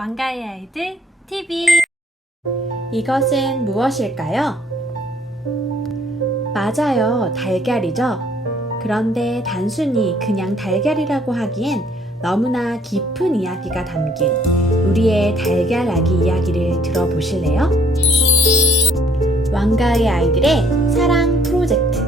왕가의 아이들 TV. 이것은 무엇일까요? 맞아요, 달걀이죠. 그런데 단순히 그냥 달걀이라고 하기엔 너무나 깊은 이야기가 담긴 우리의 달걀 아기 이야기를 들어보실래요? 왕가의 아이들의 사랑 프로젝트.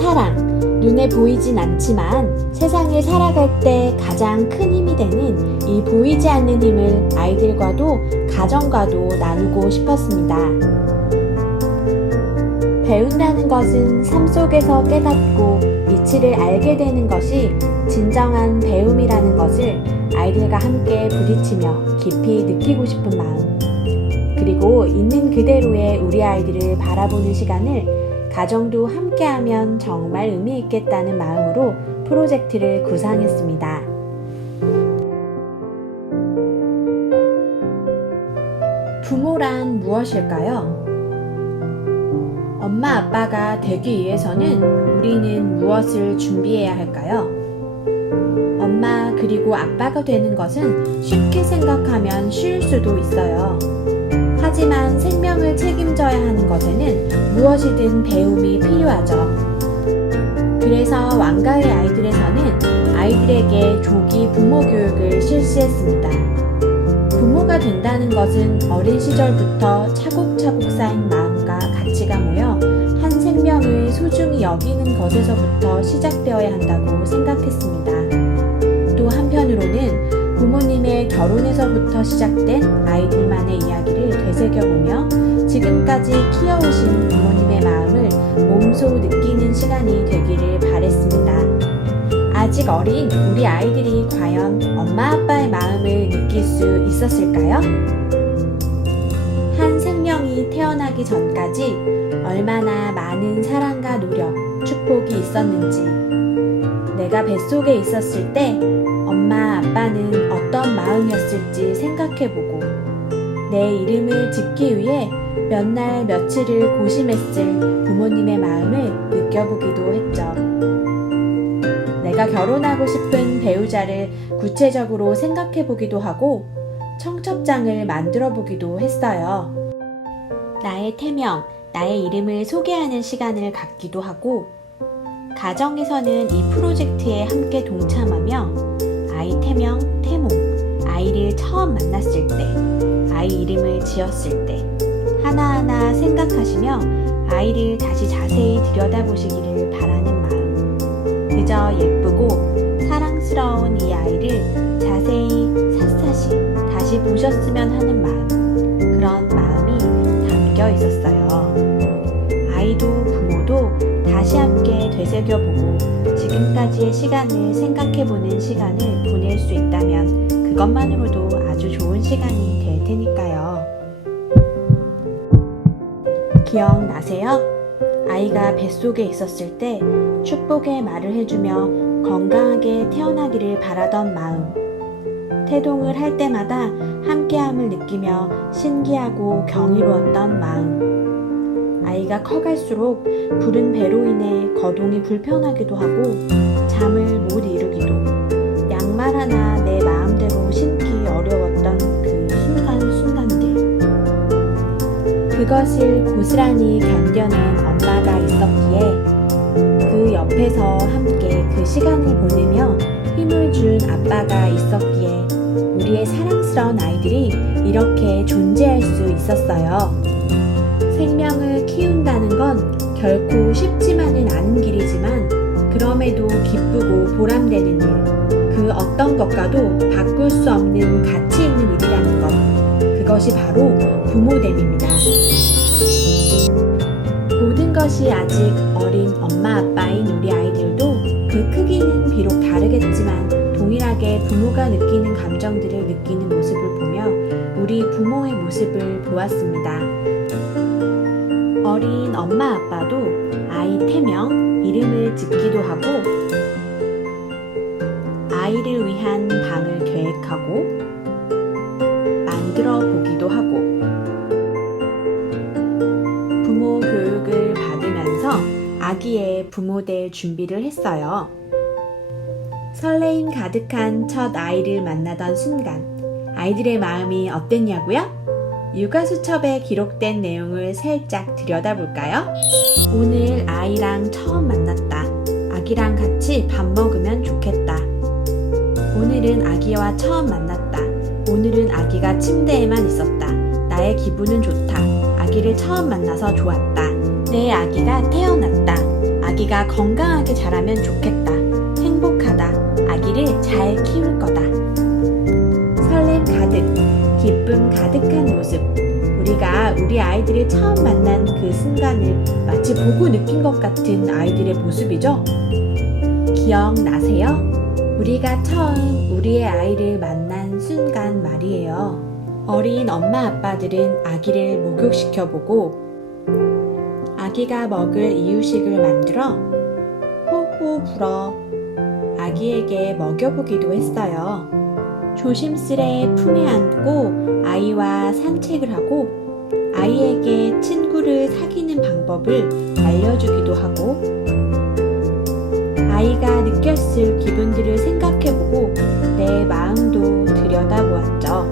사랑, 눈에 보이진 않지만 세상을 살아갈 때 가장 큰 힘이 되는 이 보이지 않는 힘을 아이들과도 가정과도 나누고 싶었습니다. 배운다는 것은 삶 속에서 깨닫고 이치를 알게 되는 것이 진정한 배움이라는 것을 아이들과 함께 부딪히며 깊이 느끼고 싶은 마음, 그리고 있는 그대로의 우리 아이들을 바라보는 시간을 가정도 함께하면 정말 의미 있겠다는 마음으로 프로젝트를 구상했습니다. 부모란 무엇일까요? 엄마 아빠가 되기 위해서는 우리는 무엇을 준비해야 할까요? 엄마 그리고 아빠가 되는 것은 쉽게 생각하면 쉬울 수도 있어요. 하지만 생명을 책임져야 하는 것에는 무엇이든 배움이 필요하죠. 그래서 왕가의 아이들에서는 아이들에게 조기 부모 교육을 실시했습니다. 부모가 된다는 것은 어린 시절부터 차곡차곡 쌓인 마음과 가치가 모여 한 생명을 소중히 여기는 것에서부터 시작되어야 한다고 생각했습니다. 또 한편으로는 부모님의 결혼에서부터 시작된 아이들만의 이야기를 되새겨보며 지금까지 키워오신 부모님의 마음을 몸소 느끼는 시간이 되기를 바랬습니다. 아직 어린 우리 아이들이 과연 엄마 아빠의 마음을 느낄 수 있었을까요? 한 생명이 태어나기 전까지 얼마나 많은 사랑과 노력, 축복이 있었는지, 내가 뱃속에 있었을 때 엄마 아빠는 어떤 마음이었을지 생각해보고 내 이름을 짓기 위해 몇 날 며칠을 고심했을 부모님의 마음을 느껴보기도 했죠. 내가 결혼하고 싶은 배우자를 구체적으로 생각해보기도 하고 청첩장을 만들어보기도 했어요. 나의 태명, 나의 이름을 소개하는 시간을 갖기도 하고 가정에서는 이 프로젝트에 함께 동참하며 아이 태명, 태몽, 아이를 처음 만났을 때, 아이 이름을 지었을 때 하나하나 생각하시며 아이를 다시 자세히 들여다보시기를 바라는 마음, 그저 예쁘고 사랑스러운 이 아이를 자세히 샅샅이 다시 보셨으면 하는 마음, 그런 마음이 담겨 있었어요. 아이도 부모도 다시 함께 되새겨보고 지금까지의 시간을 생각해보는 시간을 보낼 수 있다면 그것만으로도 아주 좋은 시간이 될 테니까요. 기억나세요? 아이가 뱃속에 있었을 때 축복의 말을 해주며 건강하게 태어나기를 바라던 마음, 태동을 할 때마다 함께함을 느끼며 신기하고 경이로웠던 마음, 아이가 커갈수록 부른 배로 인해 거동이 불편하기도 하고 잠을 못 이루기도, 양말 하나 내 마음대로 신기 어려웠던 그 순간순간들, 그것을 고스란히 견뎌낸 엄마가 있었기에 그 옆에서 함께 그 시간을 보내며 힘을 준 아빠가 있었기에 우리의 사랑스러운 아이들이 이렇게 존재할 수 있었어요. 생명을 키운다는 건 결코 쉽지만은 않은 길이지만 그럼에도 기쁘고 보람되는 일, 그 어떤 것과도 바꿀 수 없는 가치 있는 일이라는 것, 그것이 바로 부모됨입니다. 모든 것이 아직 어린 엄마 아빠인 우리 아이들도 그 크기는 비록 다르겠지만 동일하게 부모가 느끼는 감정들을 느끼는 모습을 보며 우리 부모의 모습을 보았습니다. 어린 엄마 아빠도 아이 태명, 이름을 짓기도 하고 아이를 위한 방을 계획하고 만들어 보기도 하고 부모 교육을 받으면서 아기의 부모 될 준비를 했어요. 설레임 가득한 첫 아이를 만나던 순간 아이들의 마음이 어땠냐고요? 육아수첩에 기록된 내용을 살짝 들여다볼까요? 오늘 아이랑 처음 만났다. 아기랑 같이 밥 먹으면 좋겠다. 오늘은 아기와 처음 만났다. 오늘은 아기가 침대에만 있었다. 나의 기분은 좋다. 아기를 처음 만나서 좋았다. 내 아기가 태어났다. 아기가 건강하게 자라면 좋겠다. 행복하다. 아기를 잘 키울 거다. 설렘 가득, 기쁨 가득한 모습. 우리가 우리 아이들을 처음 만난 그 순간을 마치 보고 느낀 것 같은 아이들의 모습이죠? 기억나세요? 우리가 처음 우리의 아이를 만난 순간 말이에요. 어린 엄마 아빠들은 아기를 목욕시켜보고 아기가 먹을 이유식을 만들어 호호 불어 아기에게 먹여보기도 했어요. 조심스레 품에 안고 아이와 산책을 하고 아이에게 친구를 사귀는 방법을 알려주기도 하고 아이가 느꼈을 기분들을 생각해보고 내 마음도 들여다보았죠.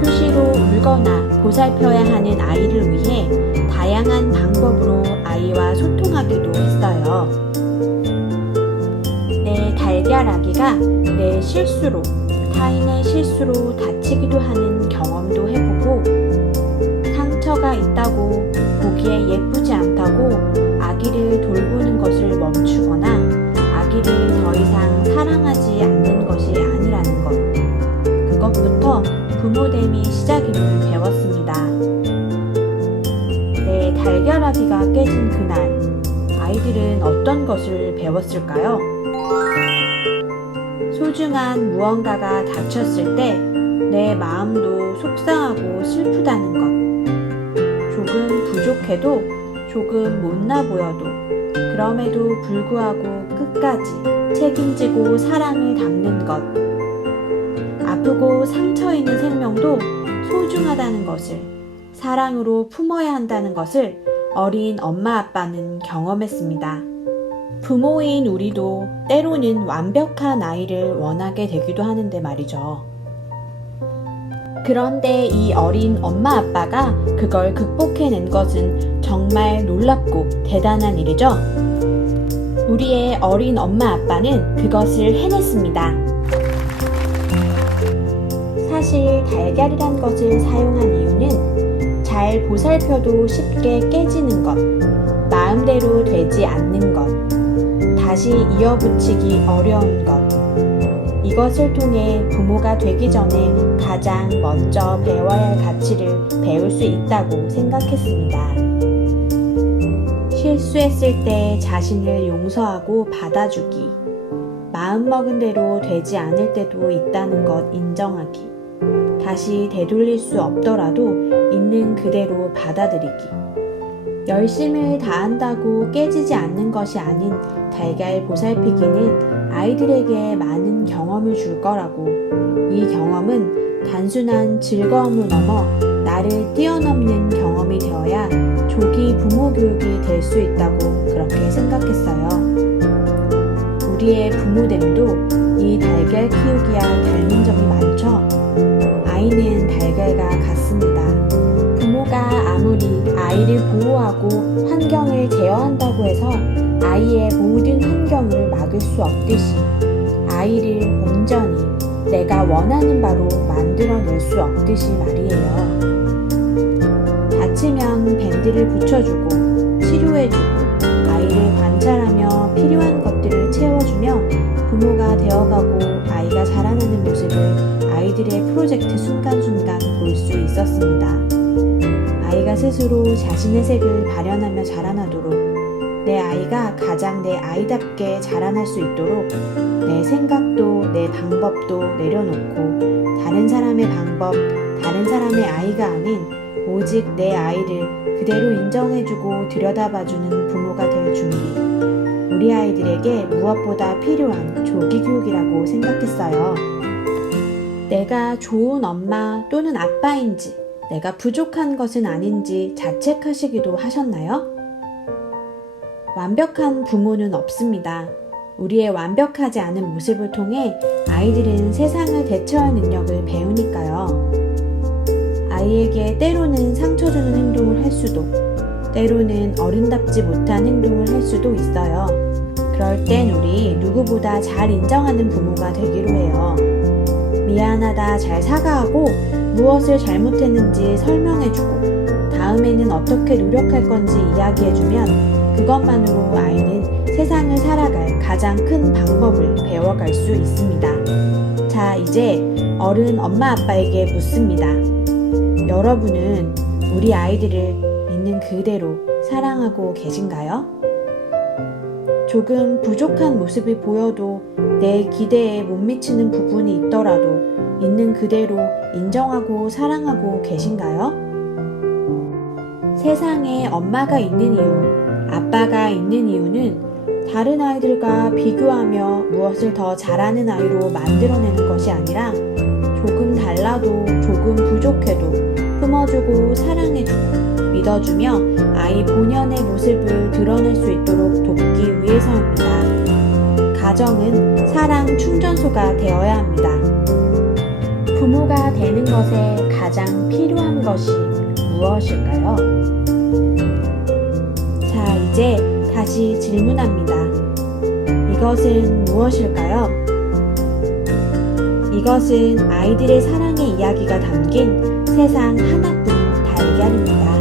수시로 울거나 보살펴야 하는 아이를 위해 다양한 방법으로 아이와 소통하기도 했어요. 내 달걀 아기가 내 실수로, 타인의 실수로 다치기도 하는 경험도 해보고 상처가 있다고 보기에 예쁘지 않다고 아기를 돌보는 것을 멈추거나 아기를 더 이상 사랑하지 않는 것이 아니라는 것. 그것부터 부모됨이 시작임을 배웠습니다. 내 달걀아기가 깨진 그날, 아이들은 어떤 것을 배웠을까요? 소중한 무언가가 다쳤을 때 내 마음도 속상하고 슬프다는 것. 조금 부족해도 조금 못나 보여도 그럼에도 불구하고 끝까지 책임지고 사랑을 담는 것. 아프고 상처 있는 생명도 소중하다는 것을, 사랑으로 품어야 한다는 것을 어린 엄마 아빠는 경험했습니다. 부모인 우리도 때로는 완벽한 아이를 원하게 되기도 하는데 말이죠. 그런데 이 어린 엄마 아빠가 그걸 극복해낸 것은 정말 놀랍고 대단한 일이죠. 우리의 어린 엄마 아빠는 그것을 해냈습니다. 사실 달걀이란 것을 사용한 이유는 잘 보살펴도 쉽게 깨지는 것, 마음대로 되지 않는 것, 다시 이어붙이기 어려운 것, 이것을 통해 부모가 되기 전에 가장 먼저 배워야 할 가치를 배울 수 있다고 생각했습니다. 실수했을 때 자신을 용서하고 받아주기, 마음먹은 대로 되지 않을 때도 있다는 것 인정하기, 다시 되돌릴 수 없더라도 있는 그대로 받아들이기, 열심을 다한다고 깨지지 않는 것이 아닌 달걀 보살피기는 아이들에게 많은 경험을 줄 거라고, 이 경험은 단순한 즐거움을 넘어 나를 뛰어넘는 경험이 되어야 조기 부모 교육이 될 수 있다고 그렇게 생각했어요. 우리의 부모됨도 이 달걀 키우기와 닮은 점이 많죠? 아이는 달걀과 같습니다. 부모가 아무리 아이를 보호하고 환경을 제어한다고 해서 아이의 모든 환경을 막을 수 없듯이 아이를 온전히 내가 원하는 바로 만들어낼 수 없듯이 말이에요. 다치면 밴드를 붙여주고 치료해주고 아이를 관찰하며 필요한 것들을 채워주며 부모가 되어가고 아이가 자라나는 모습을 아이들의 프로젝트 순간순간 볼 수 있었습니다. 아이가 스스로 자신의 색을 발현하며 자라나도록 내 아이가 가장 내 아이답게 자라날 수 있도록 내 생각도 내 방법도 내려놓고 다른 사람의 방법, 다른 사람의 아이가 아닌 오직 내 아이를 그대로 인정해주고 들여다봐주는 부모가 될 준비. 우리 아이들에게 무엇보다 필요한 조기 교육이라고 생각했어요. 내가 좋은 엄마 또는 아빠인지, 내가 부족한 것은 아닌지 자책하시기도 하셨나요? 완벽한 부모는 없습니다. 우리의 완벽하지 않은 모습을 통해 아이들은 세상을 대처할 능력을 배우니까요. 아이에게 때로는 상처 주는 행동을 할 수도, 때로는 어른답지 못한 행동을 할 수도 있어요. 그럴 땐 우리 누구보다 잘 인정하는 부모가 되기로 해요. 미안하다 잘 사과하고 무엇을 잘못했는지 설명해주고 다음에는 어떻게 노력할 건지 이야기해주면 그것만으로 아이는 세상을 살아갈 가장 큰 방법을 배워갈 수 있습니다. 자, 이제 어른 엄마 아빠에게 묻습니다. 여러분은 우리 아이들을 있는 그대로 사랑하고 계신가요? 조금 부족한 모습이 보여도 내 기대에 못 미치는 부분이 있더라도 있는 그대로 인정하고 사랑하고 계신가요? 세상에 엄마가 있는 이유, 아빠가 있는 이유는 다른 아이들과 비교하며 무엇을 더 잘하는 아이로 만들어내는 것이 아니라 조금 달라도 조금 부족해도 품어주고 사랑해주고 믿어주며 아이 본연의 모습을 드러낼 수 있도록 돕기 위해서입니다. 가정은 사랑 충전소가 되어야 합니다. 부모가 되는 것에 가장 필요한 것이 무엇일까요? 자, 이제 다시 질문합니다. 이것은 무엇일까요? 이것은 아이들의 사랑의 이야기가 담긴 세상 하나뿐인 달걀입니다.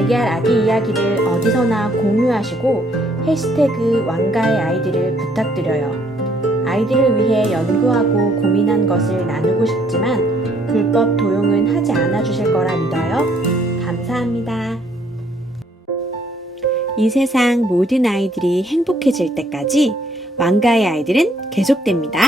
달걀 아기 이야기를 어디서나 공유하시고 해시태그 왕가의 아이들을 부탁드려요. 아이들을 위해 연구하고 고민한 것을 나누고 싶지만 불법 도용은 하지 않아 주실 거라 믿어요. 감사합니다. 이 세상 모든 아이들이 행복해질 때까지 왕가의 아이들은 계속됩니다.